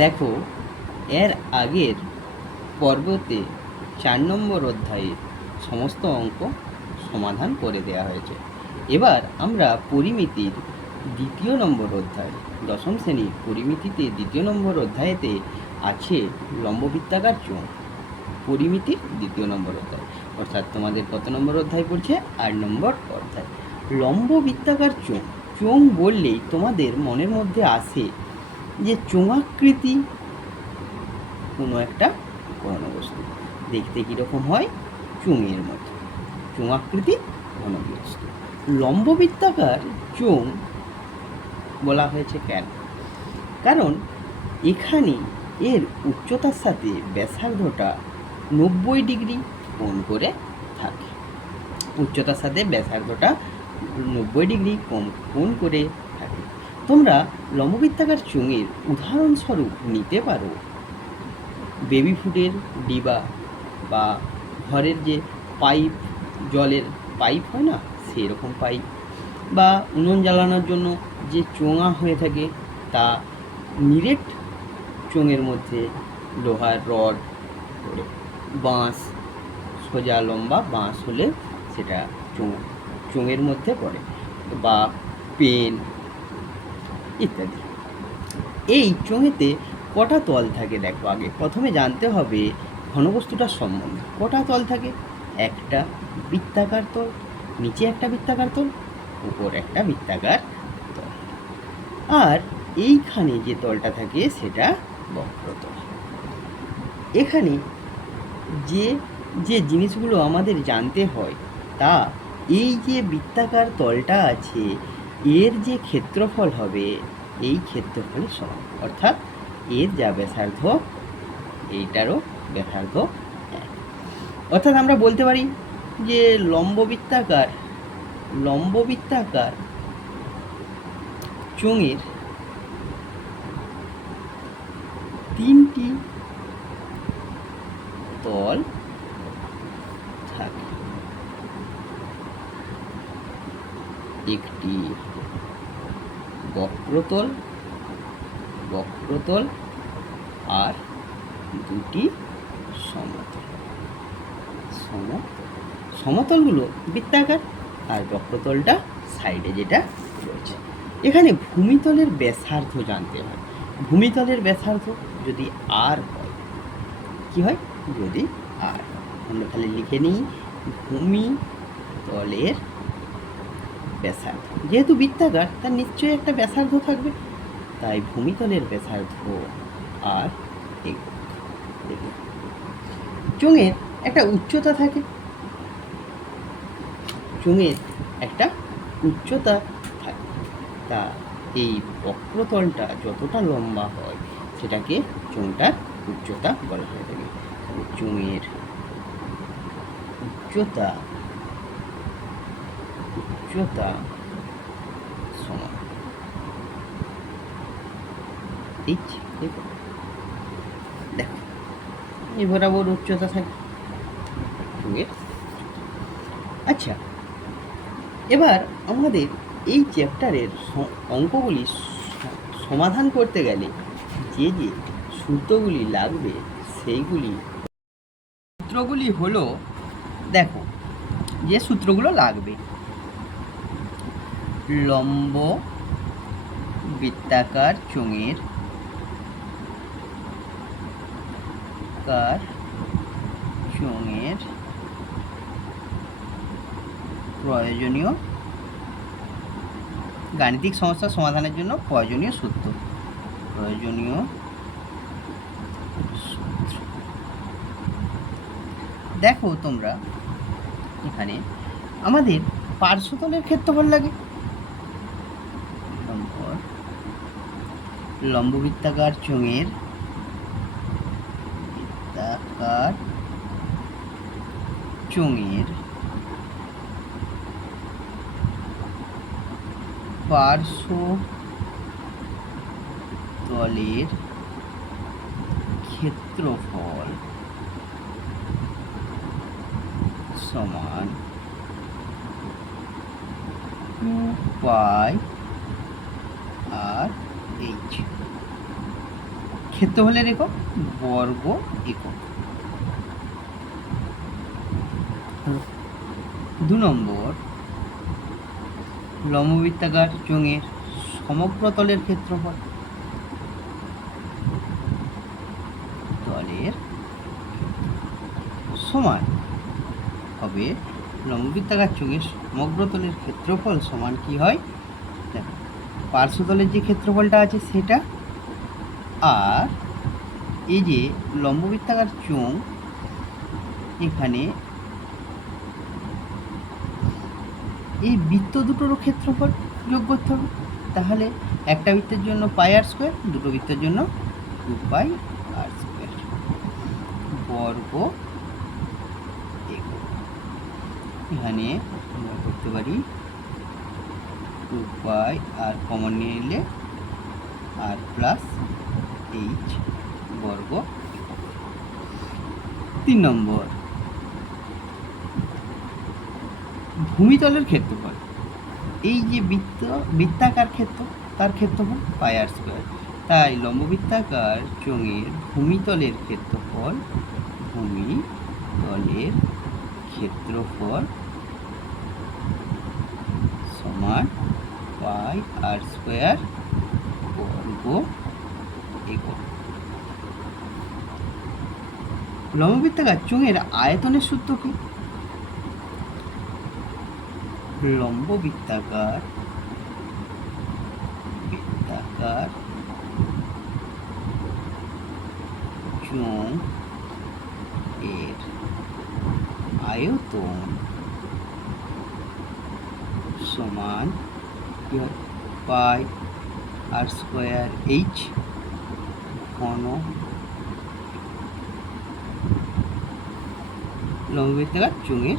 দেখো, এর আগের পর্বতে 4 নম্বর অধ্যায়ে সমস্ত অঙ্ক সমাধান করে দেওয়া হয়েছে। এবার আমরা পরিমিতির দ্বিতীয় নম্বর অধ্যায়, দশম শ্রেণীর পরিমিতিতে দ্বিতীয় নম্বর অধ্যায়েতে আছে লম্ববৃত্তাকার চোঙ। পরিমিতির দ্বিতীয় নম্বর অধ্যায়, অর্থাৎ তোমাদের কত নম্বর অধ্যায় পড়ছে? 8 নম্বর অধ্যায়। লম্ববৃত্তাকার চোঙ। চোঙ বললেই তোমাদের মনের মধ্যে আসে যে চোঙাকৃতি কোনো একটা ঘনবস্তু। দেখতে কীরকম হয়? চোঙের মতো, চোঙাকৃতি ঘনবস্তু। লম্ববৃত্তাকার চোঙ বলা হয়েছে কেন? কারণ এখানে এর উচ্চতার সাথে ব্যাসার্ধটা 90 ডিগ্রি কোণ করে থাকে। উচ্চতার সাথে ব্যাসার্ধটা 90 ডিগ্রি কোণ করে থাকে। তোমরা লম্ববৃত্তাকার চোঙের উদাহরণস্বরূপ নিতে পারো বেবি ফুডের ডিবা, বা ঘরের যে পাইপ, জলের পাইপ হয় না, সেরকম পাইপ, বা উনুন জ্বালানোর জন্য যে চোঙা হয়ে থাকে তা নিরেট চোঙের মধ্যে লোহার রড করে, বাঁশ, সোজা লম্বা বাঁশ হলে সেটা চোঙের মধ্যে পড়ে, বা পেন ইত্যাদি। এই চোঙেতে কটা তল থাকে দেখো। আগে প্রথমে জানতে হবে ঘনবস্তুটার সম্বন্ধে। কটা তল থাকে? একটা বৃত্তাকার তল, নিচে একটা বৃত্তাকার তল, উপর একটা বৃত্তাকার তল। আর এইখানে যে তলটা থাকে সেটা বক্রতল। এখানে যে যে জিনিসগুলো আমাদের জানতে হয় তা এই যে বৃত্তাকার তলটা আছে এর যে ক্ষেত্রফল হবে এই ক্ষেত্রফলের সমান, অর্থাৎ এর যা ব্যাসার্ধ এইটারও ব্যাসার্ধ এক। অর্থাৎ আমরা বলতে পারি যে লম্ববৃত্তাকার চোঙের 3টি তল থাকে। একটি বক্রতল আর দুটি সমতলগুলো বৃত্তাকার, আর বক্রতলটা সাইডে যেটা রয়েছে। এখানে ভূমিতলের ব্যাসার্ধ জানতে হয়। ভূমিতলের ব্যাসার্ধ যদি আর হয়, কি হয়? যদি আর আমরা তাহলে লিখে নিই ভূমিতলের ব্যাসার্ধ। যেহেতু বৃত্তাকার তার নিশ্চয়ই একটা ব্যাসার্ধ থাকবে, তাই ভূমিতলের ব্যাসার্ধ আর একক। চোঙের একটা উচ্চতা থাকে, তা এই বক্রতলটা যতটা লম্বা হয় সেটাকে চোঙটার উচ্চতা বলা হয়ে থাকে। চোঙের উচ্চতা সমান দেখো এই বরাবর উচ্চতা থাকে চোঙের। আচ্ছা, এবার আমাদের এই চ্যাপ্টারের অঙ্কগুলি সমাধান করতে গেলে যে যে সূত্রগুলি লাগবে সেইগুলি সূত্রগুলি হলো, দেখো যে সূত্রগুলো লাগবে: লম্ব বৃত্তাকার চোঙের প্রয়োজনীয় গাণিতিক সমস্যা সমাধানের জন্য প্রয়োজনীয় সূত্র। দেখো তোমরা এখানে আমাদের পার্শ্বতলের ক্ষেত্রফল লাগে। লম্ববৃত্তাকার চোঙের পার্শ্বতলের ক্ষেত্রফল সমান 2π আর h। ক্ষেত্রফলের একক বর্গ একক। 2 নম্বর, লম্ববৃত্তাকার চোঙের সমগ্র তলের ক্ষেত্রফল। তলের সমান হবে লম্ববৃত্তাকার চোঙের সমগ্র তলের ক্ষেত্রফল সমান কি হয়, দেখো পার্শ্বতলের যে ক্ষেত্রফলটা আছে সেটা, আর এই যে লম্ববৃত্তাকার চোঙ, এখানে এই বৃত্ত দুটোরও ক্ষেত্রফল যোগ করতে হবে। তাহলে একটা বৃত্তের জন্য পাই আর স্কোয়ার, দুটো বৃত্তের জন্য 2 পাই আর স্কোয়ার বর্গ একক। এখানে আমরা করতে পারি 2 পাই আর কমন নিয়ে নিলে আর প্লাস এইচ বর্গ। 3 নম্বর, ভূমিতলের ক্ষেত্রফল। এই যে বৃত্তাকার ক্ষেত্র, তার ক্ষেত্রফল পাই আর স্কোয়ার। তাই লম্ববৃত্তাকার চোঙের ভূমিতলের ক্ষেত্রফল, ভূমিতলের ক্ষেত্রফল সমান পাই আর স্কোয়ার বর্গ একক। লম্ববৃত্তাকার চোঙের আয়তনের সূত্র কি? লম্ববৃত্তাকার চোঙ এর আয়তন সমান পাই আর স্কোয়ার এইচ ঘন। লম্ববৃত্তাকার চোঙের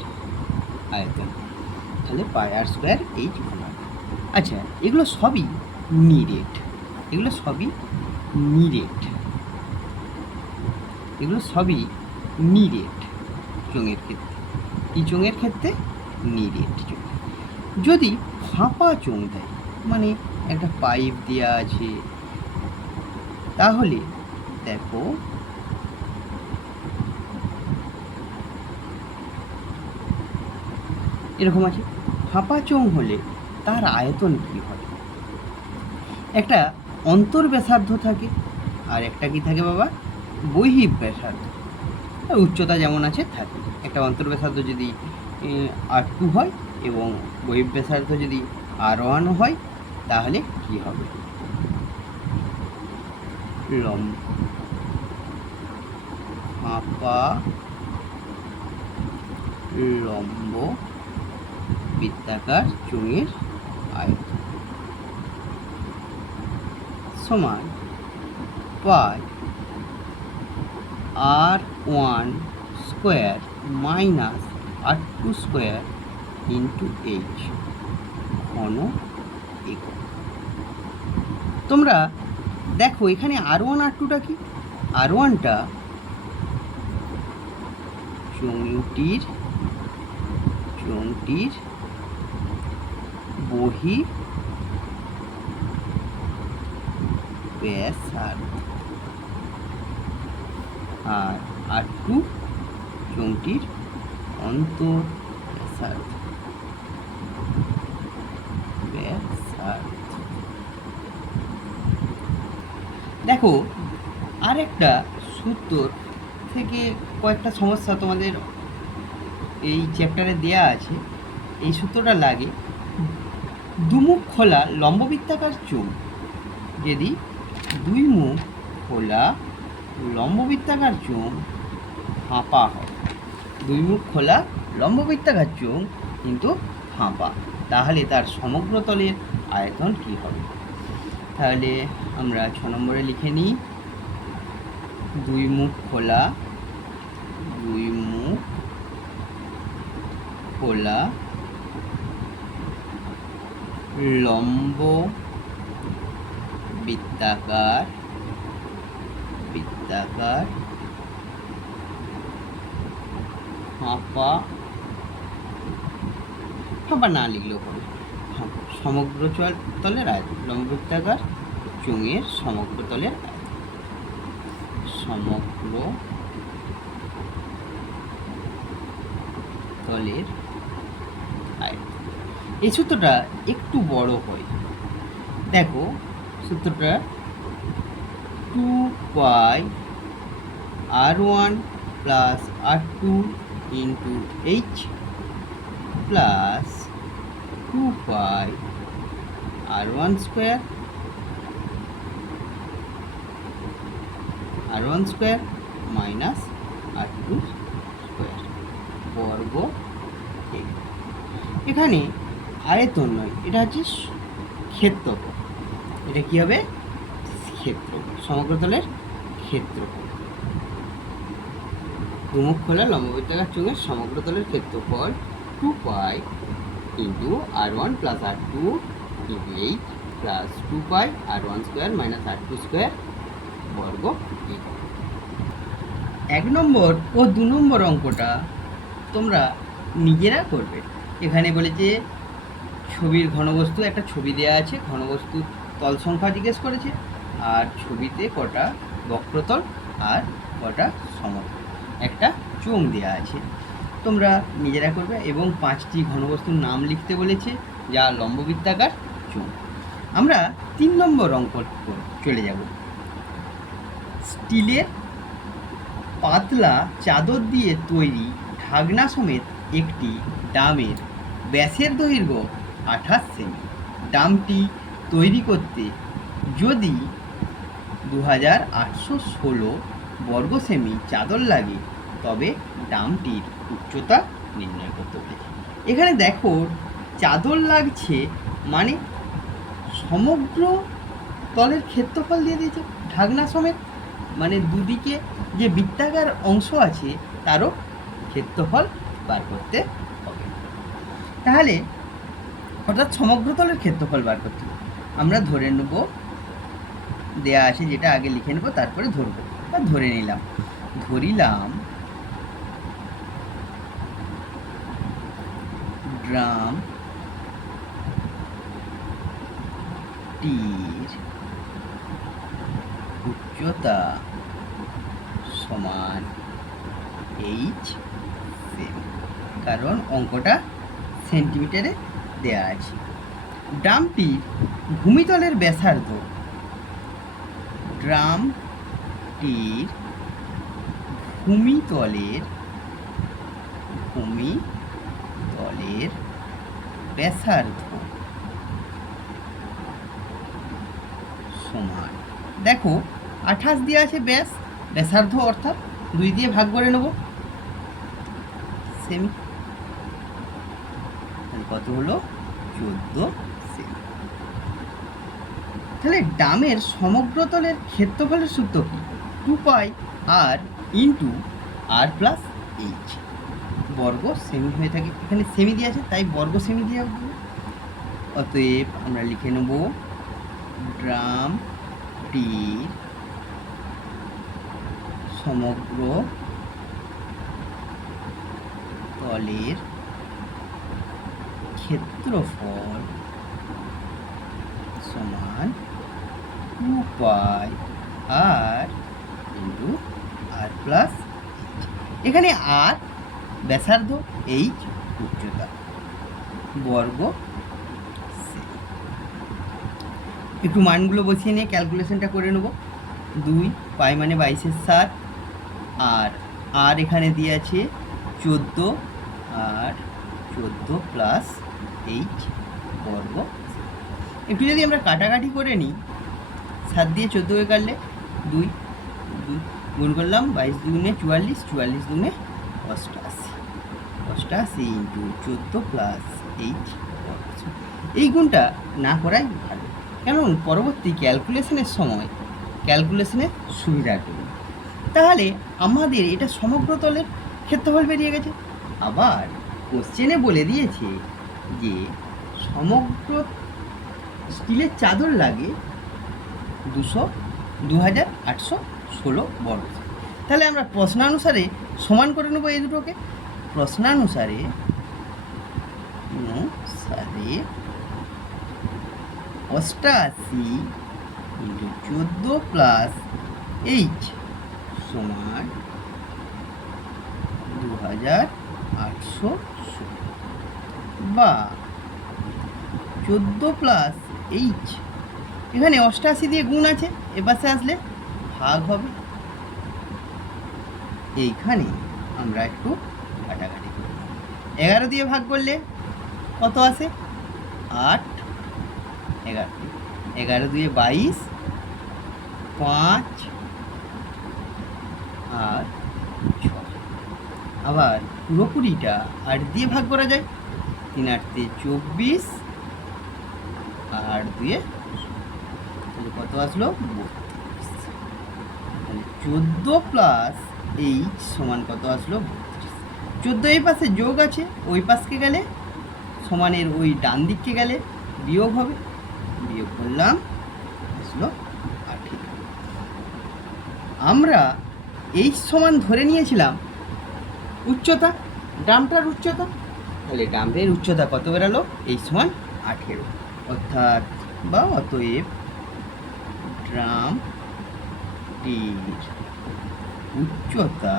আয়তন, তাহলে পাই আর স্কোয়ার এইচ ঘন। আচ্ছা, এগুলো সবই নিরেট, এগুলো সবই নিরেট চোঙের ক্ষেত্রে। এই চোঙের ক্ষেত্রে নিরেট চোঙ। যদি ফাঁপা চোঙ দেয়, মানে একটা পাইপ দেওয়া আছে, তাহলে দেখো এরকম আছে। ফাঁপা চোঙ হলে তার আয়তন কী হয়? একটা অন্তর্ব্যাসার্ধ থাকে, আর একটা কি থাকে বাবা, বহিঃব্যাসার্ধ। উচ্চতা যেমন আছে থাকে। একটা অন্তর্ব্যাসার্ধ যদি R2 হয় এবং বহিঃব্যাসার্ধ যদি R1 হয়, তাহলে কি হবে? ফাঁপা লম্ব বৃত্তাকার চোঙের আয়তন সমান পাই R1 square minus R2 square into H ঘন একক। তোমরা দেখো এখানে R1 R2টা কি? R1টা চোঙটির বহিঃব্যাসার্ধ, আর R2 চোঙটির অন্তর্ব্যাসার্ধ। দেখো আর একটা সূত্র থেকে কয়েকটা সমস্যা তোমাদের এই চ্যাপ্টারে দেয়া আছে। এই সূত্রটা লাগে, দুমুখ খোলা লম্ববৃত্তাকার চোঙ যদি দুই মুখ খোলা লম্ববৃত্তাকার চোঙ ফাঁপা হয়, দুই মুখ খোলা লম্ববৃত্তাকার চোঙ কিন্তু ফাঁপা, তাহলে তার সমগ্র তলের আয়তন কী হবে? তাহলে আমরা 6 নম্বরে লিখে নিই, দুই মুখ খোলা লম্ব বৃত্তাকার ফাঁপা না লিখলেও হবে, সমগ্র তলের আয়তন, লম্ববৃত্তাকার চোঙের সমগ্র তলের আয়তন। সমগ্র তলের আয়তন। এই সূত্রটা একটু বড় হয়, দেখো সূত্রটা 2 পাই r1 plus r2 into h plus 2 পাই r1 square minus r2 square বর্গ a। এখানে আয়তন নয়, এটা হচ্ছে ক্ষেত্রফল। এটা কি হবে? ক্ষেত্রফল, সমগ্রতলের ক্ষেত্রফল। দুমুখ খোলা লম্ববৃত্তাকার চোঙের সমগ্রতলের ক্ষেত্রফল 2 pi into r1 plus r2 into h plus 2 পাই r1 square minus r2 square বর্গ a। 1 নম্বর ও 2 নম্বর অঙ্কটা তোমরা নিজেরা করবে। এখানে বলেছে ছবির ঘনবস্তু, একটা ছবি দেওয়া আছে, ঘনবস্তুর তল সংখ্যা জিজ্ঞেস করেছে, আর ছবিতে কটা বক্রতল আর কটা সমতল, একটা চোঙ দেওয়া আছে। তোমরা নিজেরা করবে এবং 5টি ঘনবস্তুর নাম লিখতে বলেছে যা লম্ববৃত্তাকার চোঙ। আমরা 3 নম্বর অঙ্ক চলে যাব। স্টিলের পাতলা চাদর দিয়ে তৈরি ঢাকনা সমেত একটি ডামের ব্যাসের দৈর্ঘ্য 28 সেমি। ডামটি তৈরি করতে যদি 2816 বর্গ সেমি চাদর লাগে তবে ডামটির উচ্চতা নির্ণয় করতে হবে। এখানে দেখো চাদর লাগছে মানে সমগ্র তলের ক্ষেত্রফল দিয়ে দিয়েছে, ঢাকনা সমেত মানে দুদিকে যে বৃত্তাকার অংশ আছে তারও ক্ষেত্রফল বার করতে হবে। তাহলে অর্থাৎ সমগ্র তলের ক্ষেত্রফল বার করতে হবে। আমরা ধরে নেব, দেয়া আছে যেটা আগে লিখে নেব তারপরে ধরবো, বা ধরে নিলাম, ধরিলাম ড্রামটির উচ্চতা সমান h সেমি, কারণ অঙ্কটা সেন্টিমিটারে দেয়া আছে। ড্রামটির ভূমিতলের ব্যাসার্ধ, ড্রামটির ভূমিতলের ব্যাসার্ধ সমান, দেখো 28 দিয়ে আছে ব্যাস, ব্যাসার্ধ অর্থাৎ 2 দিয়ে ভাগ করে নেব সেমি, কত হলো 14 সেমি। তাহলে ডামের সমগ্রতলের ক্ষেত্রফলের সূত্র কি? 2 পাই r into r plus h, বর্গ সেমি হয়ে থাকে, এখানে সেমি দিয়ে আছে তাই বর্গ সেমি দিয়ে হবে। অতএব আমরা লিখে নেব ড্রামটির সমগ্র তলের ক্ষেত্রফল সমান 2 পাই r into r plus h। এখানে r ব্যাসার্ধ, h উচ্চতা, বর্গ সেমি। একটু মানগুলো বসিয়ে নিয়ে ক্যালকুলেশনটা করে নেব। 2 পাই মানে 22/7, আর আর এখানে দিয়ে আছে 14, আর 14 প্লাস h বর্গ। একটু যদি আমরা কাটাকাটি করে নিই, 7 দিয়ে 14 কাটলে 2 গুণ করলাম, 22 দুগুণে 44, 44 দুগুণে 88 ইন্টু 14 প্লাস h। এই গুণটা না করাই ভালো, কারণ পরবর্তী ক্যালকুলেশনের সময় ক্যালকুলেশনের সুবিধার জন্য। তাহলে আমাদের এটা সমগ্র তলের ক্ষেত্রফল বেরিয়ে গেছে। আবার কোশ্চেনে বলে দিয়েছে যে সমগ্র স্টিলের চাদর লাগে 2816 বর্গ। তাহলে আমরা প্রশ্নানুসারে সমান করে নেব এই দুটোকে। প্রশ্নানুসারে 88 ইন্টু 14 প্লাস h সমান 2800 বা 14 প্লাস এইচ, এখানে 88 দিয়ে গুণ আছে, এপাশে আসলে ভাগ হবে। এইখানে আমরা একটু কাটাকাটি করি। 11 দিয়ে ভাগ করলে কত আসে? 8, 11, 11 দিয়ে 22, 5 আর 6। আবার পুরোপুরিটা 8 দিয়ে ভাগ করা যায়, 3 8 24 আর 8 দিয়ে, তাহলে কত আসলো? 32। তাহলে 14 প্লাস এইচ সমান কত আসলো? 32। 14 এই পাশে যোগ আছে, ওই পাশকে গেলে সমানের ওই ডান দিককে গেলে বিয়োগ হবে, বিয়োগ করলাম, আসলো 18। আমরা এইচ সমান ধরে নিয়েছিলাম উচ্চতা, ড্রামটার উচ্চতা, তাহলে ড্রামের উচ্চতা কত বেরালো? এইচ সমান 18, অর্থাৎ বা অতএব ড্রামটির উচ্চতা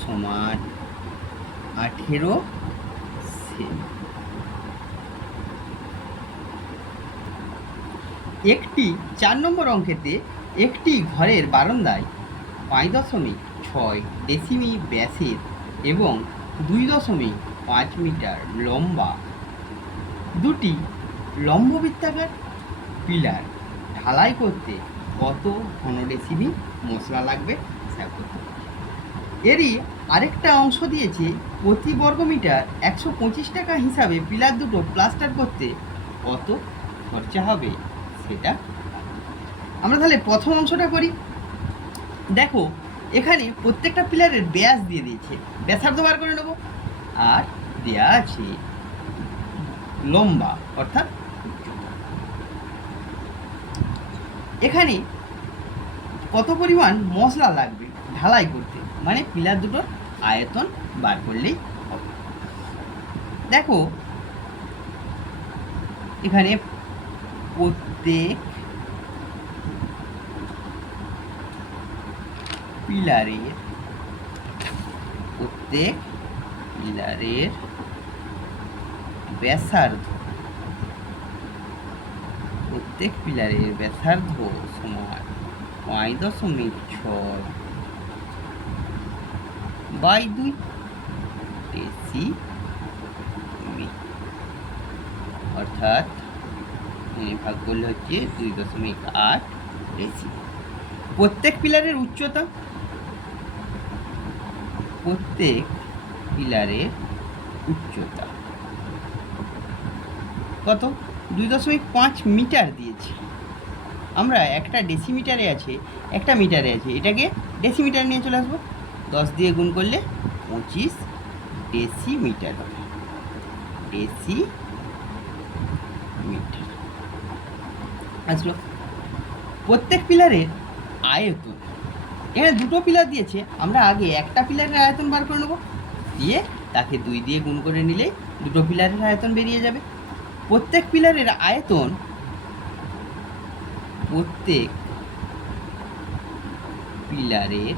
সমান 18 সেমি। একটি 4 নম্বর অঙ্কেতে একটি ঘরের বারান্দায় 5.6 ডেসিমি ব্যাসের এবং 2.5 মিটার লম্বা দুটি লম্ববৃত্তাকার পিলার ঢালাই করতে কত ঘন ডেসিমি মশলা লাগবে হিসাব করতে হবে। এরই আরেকটা অংশ দিয়েছে, প্রতি বর্গমিটার 125 টাকা হিসাবে পিলার দুটো প্লাস্টার করতে কত খরচা হবে সেটা। আমরা তাহলে প্রথম অংশটা করি। দেখো এখানে প্রত্যেকটা পিলারের ব্যাস দিয়ে দিয়েছে, ব্যাসার্ধ বার করে নেব, আর দেয়া আছে লম্বা অর্থাৎ উচ্চতা। এখানে কত পরিমাণ মশলা লাগবে ঢালাই করতে, মানে পিলার দুটোর আয়তন বার করলেই হবে। দেখো এখানে প্রত্যেক পিলারের ব্যাসার্ধ, প্রত্যেক পিলারের ব্যাসার্ধ সমান 5.6 বাই 2 ডেসিমি, অর্থাৎ ভাগ করলে হচ্ছে 2.8 ডেসিমি। প্রত্যেক পিলারের উচ্চতা, প্রত্যেক পিলারের উচ্চতা কত? 2.5 মিটার দিয়েছি। আমরা একটা ডেসিমিটারে আছে, একটা মিটারে আছে, এটাকে ডেসিমিটার নিয়ে চলে আসবো। 10 দিয়ে গুণ করলে 25 ডেসিমিটার হবে, ডেসিমিটার আসলো। প্রত্যেক পিলারের আয়তন, এখানে দুটো পিলার দিয়েছে, আমরা আগে একটা পিলারের আয়তন বার করে নেব, দিয়ে তাকে 2 দিয়ে গুণ করে নিলে দুটো পিলারের আয়তন বেরিয়ে যাবে। প্রত্যেক পিলারের আয়তন, প্রত্যেক পিলারের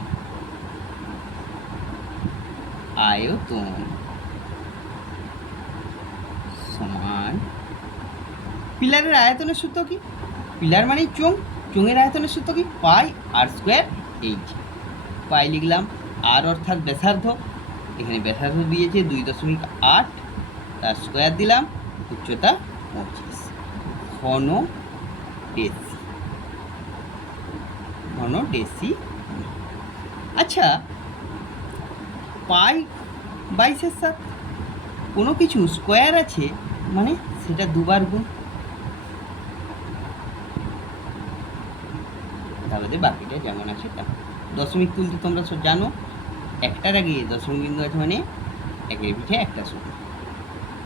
আয়তন সমান, পিলারের আয়তনের সূত্র কি? পিলার মানে চোঙ, চোঙের আয়তনের সূত্র কি? পাই আর স্কোয়ার এইচ। পাই লিখলাম, আর অর্থাৎ ব্যাসার্ধ, এখানে ব্যাসার্ধ দিয়েছে 2.8, তার স্কোয়ার দিলাম, উচ্চতা 25, ঘন ডেসি, ঘন ডেসি। আচ্ছা, পাই 22/7, কোনো কিছু স্কোয়ার আছে মানে সেটা দুবার গুণ, তাহলে বাকিটা যেমন আছে তা। দশমিক তুলতে তোমরা সব জানো, একটার আগে দশমিক বিন্দু আছে মানে একের পিঠে একটা শূন্য,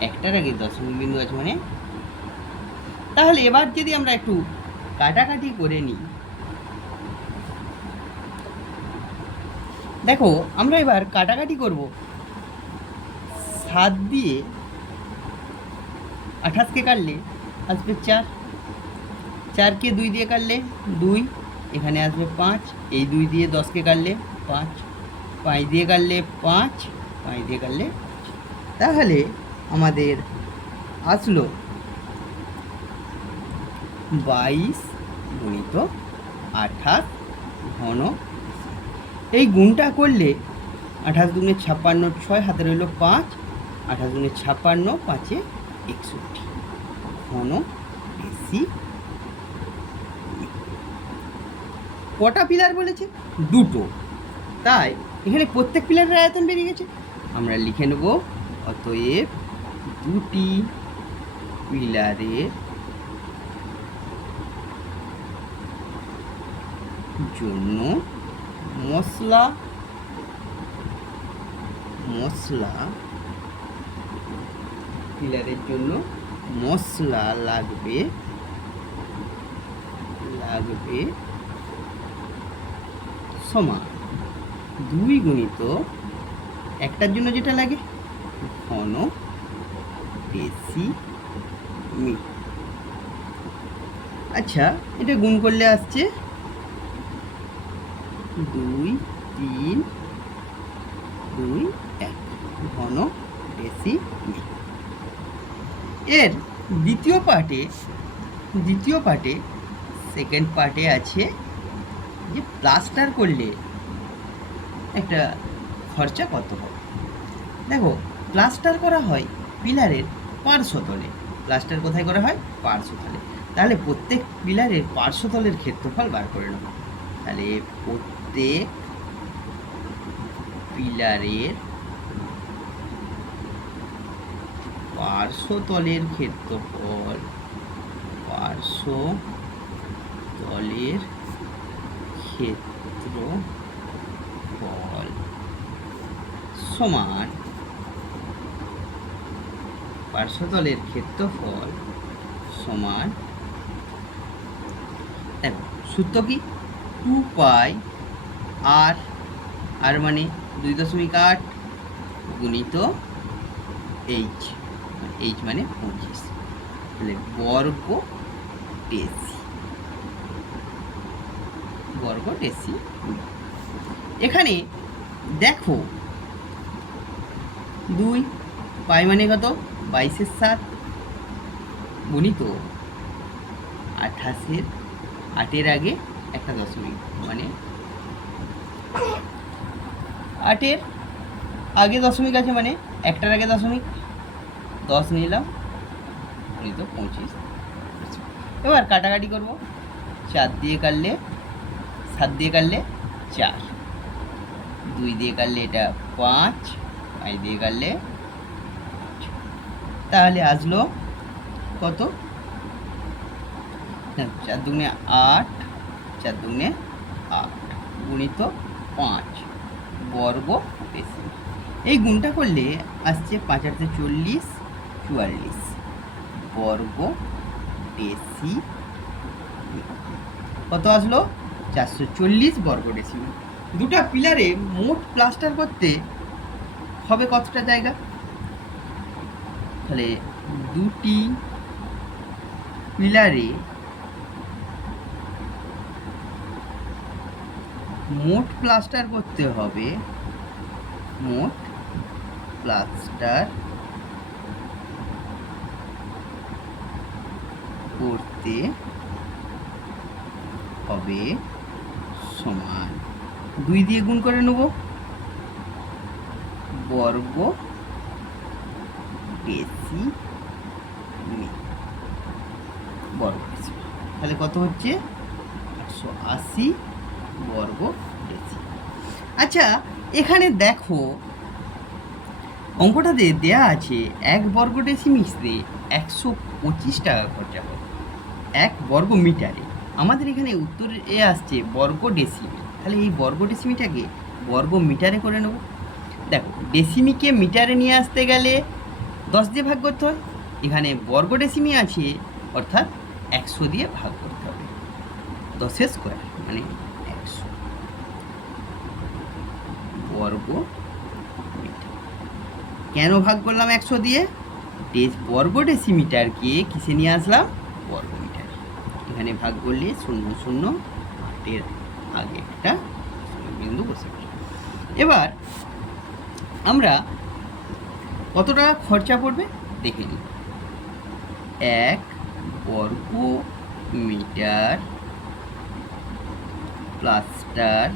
একটার আগে দশমিক বিন্দু আছে মানে। তাহলে এবার যদি আমরা একটু কাটাকাটি করে নিই, দেখো আমরা এবার কাটাকাটি করব। 7 দিয়ে 28কে কাটলে আসবে 4, 4কে 2 দিয়ে কাটলে 2, এখানে আসবে 5, এই 2 দিয়ে 10কে কাটলে 5, 5 দিয়ে কাটলে 5, 5 দিয়ে কাটলে, তাহলে আমাদের আসলো 22 গুণিত 28 ঘন। এই গুণটা করলে 28 দুগুণে 56, 6 হাতে রইল 5, 28 দুগুণে 56, 5-এ 61 ঘন ডেসি। কটা পিলার বলেছে? দুটো। তাই এখানে প্রত্যেক পিলারের আয়তন বেরিয়ে গেছে। আমরা লিখে নেব অতএব দুটি পিলারের জন্য মশলা পিলারের জন্য মশলা লাগবে সমান 2 গুণিত একটার জন্য যেটা লাগে ঘন ডেসিমিটার। আচ্ছা, এটা গুণ করলে আসছে 2, 3, 2, 1 ঘন ডেসিমিটার। এর দ্বিতীয় পার্টে সেকেন্ড পার্টে আছে যে প্লাস্টার করলে একটা খরচা কত হবে। দেখো, প্লাস্টার করা হয় পিলারের পার্শ্বতলে। প্লাস্টার কোথায় করা হয়? পার্শ্বতলে। তাহলে প্রত্যেক পিলারের পার্শ্বতলের ক্ষেত্রফল বার করে নেব। তাহলে প্রত্যেক পিলারের পার্শ্বতলের ক্ষেত্রফল সমান পার্শ্বতলের ক্ষেত্রফল সমান, দেখো সূত্র কি? 2 পাই আর মানে 2.8 গুণিত এইচ মানে 25, তাহলে বর্গ ডেসি। এখানে দেখো 2 পাই মানে কত? 22-এর 7 গুণিত 28-এর 8-এর আগে একটা দশমিক, মানে 8-এর আগে দশমিক আছে, মানে একটার আগে দশমিক 10 নিলাম গুণিত 25। এবার কাটাকাটি করব। 4 দিয়ে কাটলে 7 দিয়ে কাটলে 4, 2 দিয়ে কাটলে এটা 5, 5 দিয়ে কাটলে, তাহলে আসলো কত? 4 দুগুণে 8, 4 দুগুণে 8 গুণিত 5 বর্গ ডেসি। এই গুণটা করলে আসছে 5 আর 40, 44 বর্গ ডেসি। কত আসলো? 440 বর্গ ডেসিমিটার। দুটা পিলারে মোট প্লাস্টার করতে হবে কতটা জায়গা? তাহলে দুটি পিলারে মোট প্লাস্টার করতে হবে, সমান 2 দিয়ে গুণ করে নেব বর্গ ডেসি বর্গ ডেসি। তাহলে কত হচ্ছে? 180 বর্গ ডেসি। আচ্ছা, এখানে দেখো অঙ্কটাতে দেয়া আছে 1 বর্গ ডেসি মিটারে 125 টাকা খরচা হবে 1 বর্গ মিটারে। আমাদের এখানে উত্তরে আসছে বর্গ ডেসিমি। তাহলে এই বর্গ ডেসিমিটাকে বর্গ মিটারে করে নেব। দেখো, ডেসিমিকে মিটারে নিয়ে আসতে গেলে 10 দিয়ে ভাগ করতে হয়। এখানে বর্গ ডেসিমি আছে, অর্থাৎ 100 দিয়ে ভাগ করতে হবে। 10 স্কোয়ার মানে 100 বর্গ মিটার। কেন ভাগ করলাম 100 দিয়ে? বর্গ ডেসিমিটারকে কিসে নিয়ে আসলাম? বর্গ মিটার। এখানে ভাগ করলে 0, 0, 8 8-এর আগে একটা বিন্দু বসে গেল। এবার আমরা কত টাকা খরচা পড়বে দেখে নিই। 1 বর্গ মিটার প্লাস্টার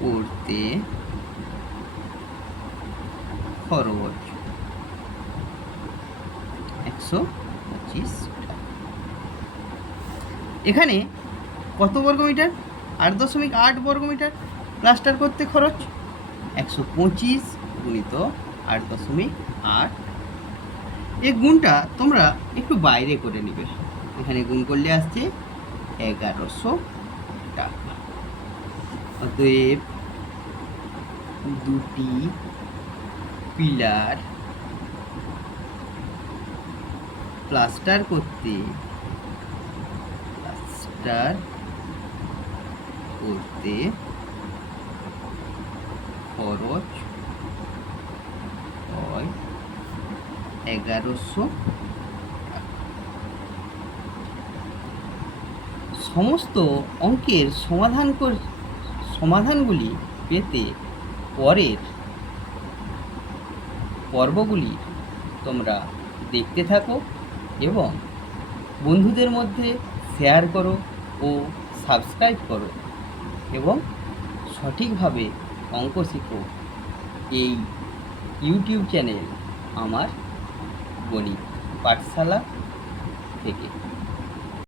করতে খরচ 125 টাকা। এখানে কত বর্গমিটার? 8.8 বর্গমিটার প্লাস্টার করতে খরচ 125 গুণিত 8.8। এই গুণটা তোমরা একটু বাইরে করে নেবে। এখানে গুণ করলে আসছে 1100 টাকা। অতএব দুটি পিলার প্লাস্টার করতে খরচ হয় 1100 টাকা। সমস্ত অঙ্কের সমাধানগুলি পেতে পরের পর্বগুলি তোমরা দেখতে থাকো এবং বন্ধুদের মধ্যে শেয়ার করো ও সাবস্ক্রাইব করো এবং সঠিকভাবে অঙ্ক শেখো এই ইউটিউব চ্যানেল আমার গণিত পাঠশালা থেকে।